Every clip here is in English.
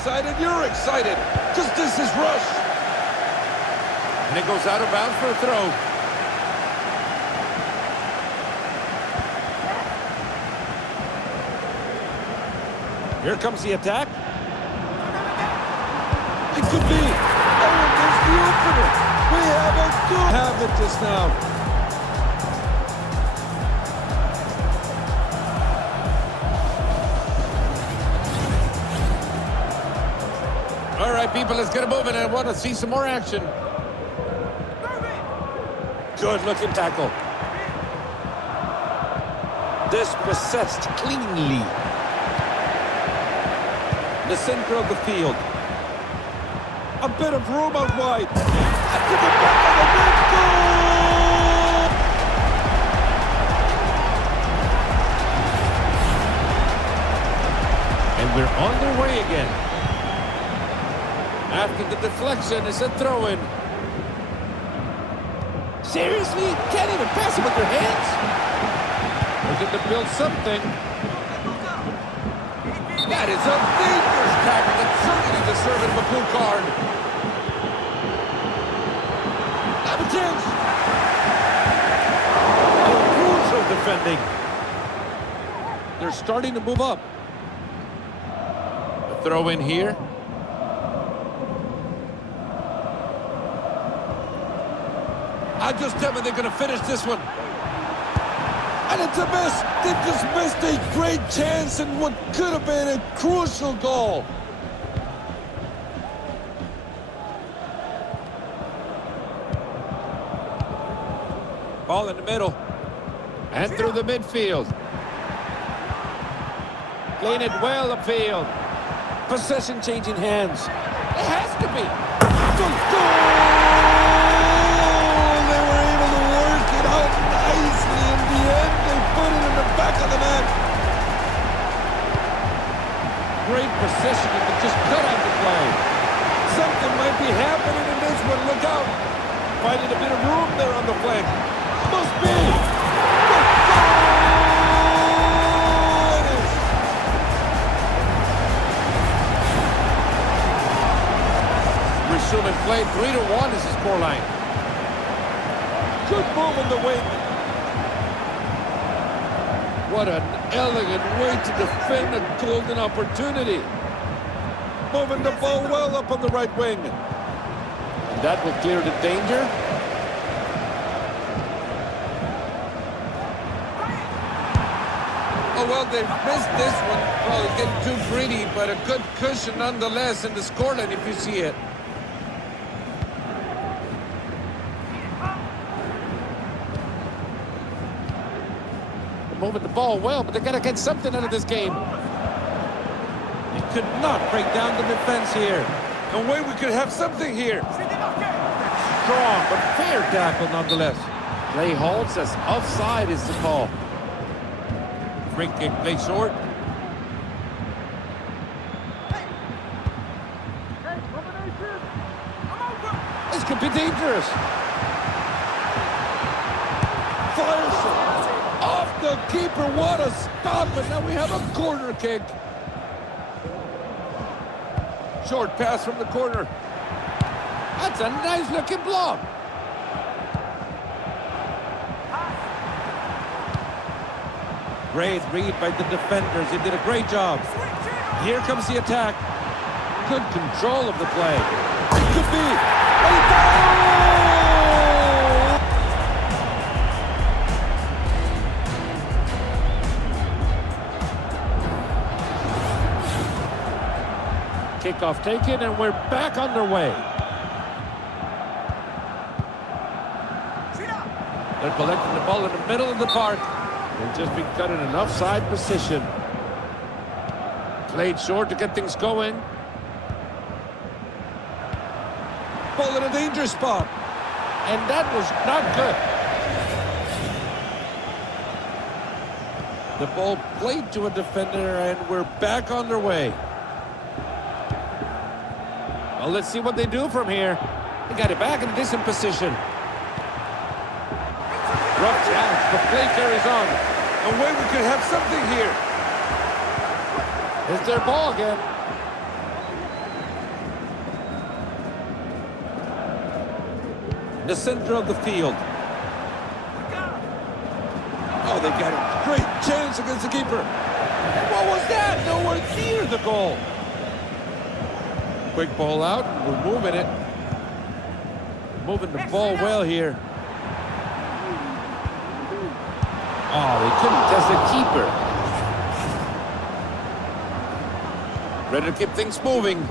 excited, you're excited. Just this is rush. And it goes out of bounds for a throw. Here comes the attack. It could be. Oh, there's the opener. We have it just now. All right, people, let's get it moving. I want to see some more action. Good looking tackle. Dispossessed cleanly. The center of the field. A bit of room out wide. And to the back of the net. Goal! And we're on their way again. After the deflection, it's a throw-in. Seriously? Can't even pass it with your hands? Looking to build something. That is a dangerous tackle that certainly deserving of a blue card. Have a chance. Crucial defending. They're starting to move up. A throw in here. I just tell me they're going to finish this one. And it's a miss. They just missed a great chance and what could have been a crucial goal. Ball in the middle. And through the midfield. Playing it well upfield. Possession changing hands. It has to be. Goal! They were able to work it out nicely. In the end, they put it in the back of the net. Great positioning to just cut out the play. Something might be happening in this one. Look out. Finding a bit of room there on the flank. Must be. Resuming play, 3-1 is the scoreline. Good move in the wing. What an elegant way to defend a golden opportunity. Moving the ball well up on the right wing. And that will clear the danger. Oh, well, they've missed this one. Well, it's getting too greedy, but a good cushion nonetheless in the scoreline if you see it. Moving the ball well, but they got to get something out of this game. He could not break down the defense here. No way we could have something here. Strong, but fair tackle nonetheless. Play halts as offside is the call. Free kick play short. This could be dangerous. Fires it. Off the keeper, what a stop, and now we have a corner kick. Short pass from the corner. That's a nice looking block. Great read by the defenders. They did a great job. Here comes the attack. Good control of the play. It could be a goal! Kickoff taken, and we're back underway. They're collecting the ball in the middle of the park. They've just been cut in an offside position. Played short to get things going. Ball in a danger spot. And that was not good. The ball played to a defender, and we're back underway. Well, let's see what they do from here. They got it back in a decent position. Rough challenge, the play carries on. No way we could have something here. It's their ball again. the center of the field. Oh, they got a great chance against the keeper. What was that? Nowhere near the goal. Quick ball out. We're moving it. Moving the ball well here. Oh, they couldn't test the keeper. Ready to keep things moving.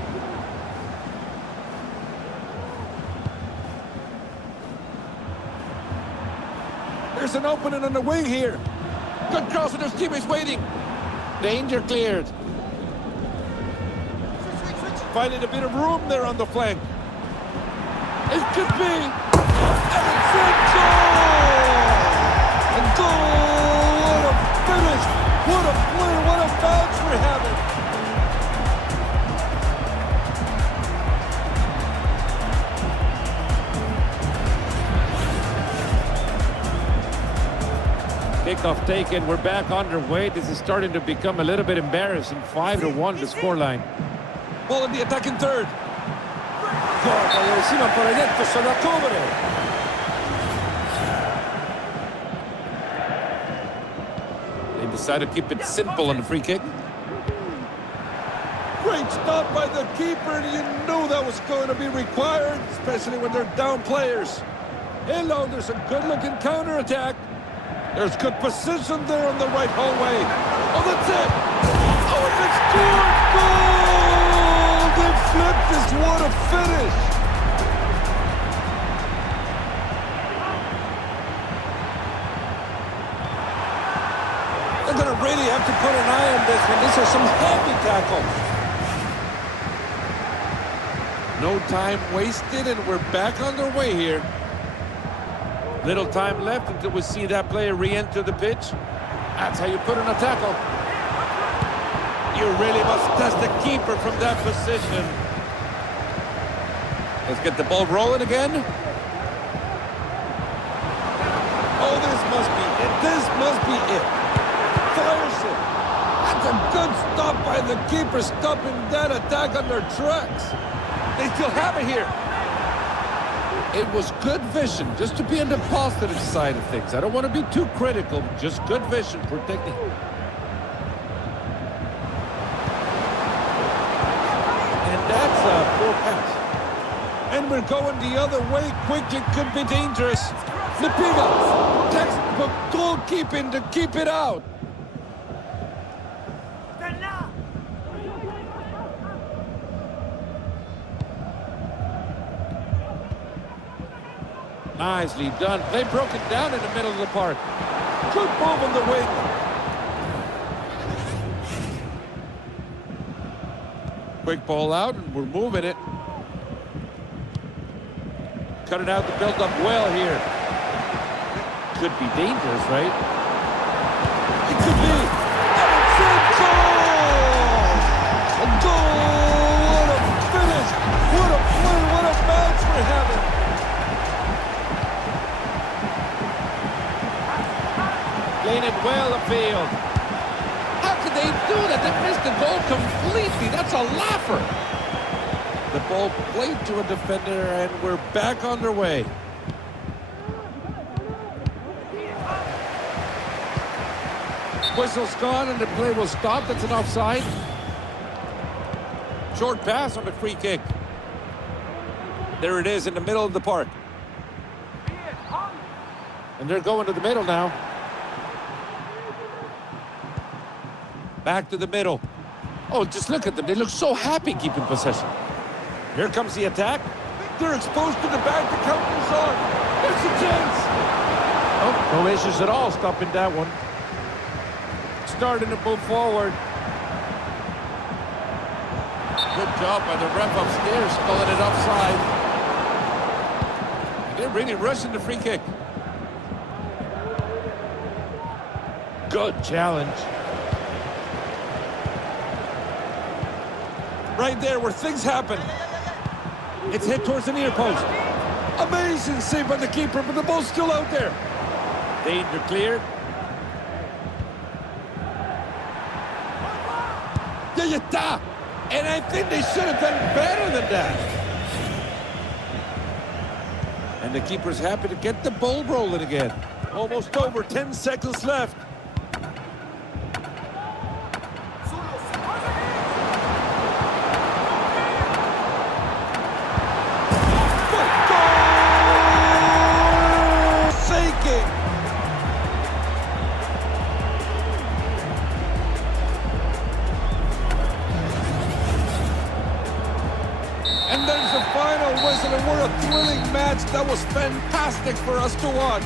There's an opening on the wing here. Good cross and his teammates waiting. Danger cleared. Finding a bit of room there on the flank. It could be. And it's a goal! A goal! What a finish! What a play! What a match we're having! Kickoff taken. We're back underway. This is starting to become a little bit embarrassing. 5-1 the scoreline. Ball in the attacking third. They decide to keep it simple on the free kick. Great stop by the keeper, and you knew that was going to be required, especially when they're down players. Hello, there's a good-looking counter-attack. There's good position there on the right hallway. Oh, that's it! Oh, and it's scored! Goal! They flipped this. What a finish! They're going to really have to put an eye on this one. These are some heavy tackles. No time wasted, and we're back on their way here. Little time left until we see that player re-enter the pitch. That's how you put in a tackle. You really must test the keeper from that position. Let's get the ball rolling again. Oh, this must be it. This must be it. Fires it. That's a good stop by the keeper, stopping that attack on their tracks. They still have it here. It was good vision, just to be on the positive side of things. I don't want to be too critical, just good vision, protecting. And that's a poor pass. And we're going the other way. Quick, it could be dangerous. Lipiga, textbook goalkeeping to keep it out. Nicely done. They broke it down in the middle of the park. Good move on the wing. Quick ball out, and we're moving it. Cut it out to build up well here. Could be dangerous, right? It could be. And it's a goal! A goal! What a finish! What a play! What a match we're having! Playing it well afield. How could they do that? They missed the goal completely. That's a laugher. The ball played to a defender, and we're back on their way. Whistle's gone, and the play will stop. That's an offside. Short pass on the free kick. There it is in the middle of the park. And they're going to the middle now. Back to the middle. Oh, just look at them. They look so happy keeping possession. Here comes the attack. They're exposed to the back. The counter's on. There's a chance. Oh, no issues at all stopping that one. Starting to move forward. Good job by the ref upstairs, calling it offside. They're really rushing the free kick. Good challenge. Right there where things happen. It's hit towards the near post. Amazing save by the keeper, but the ball's still out there. Danger cleared. Yayata! And I think they should have done better than that. And the keeper's happy to get the ball rolling again. Almost over, 10 seconds left. And there's the final whistle, and what a thrilling match. That was fantastic for us to watch.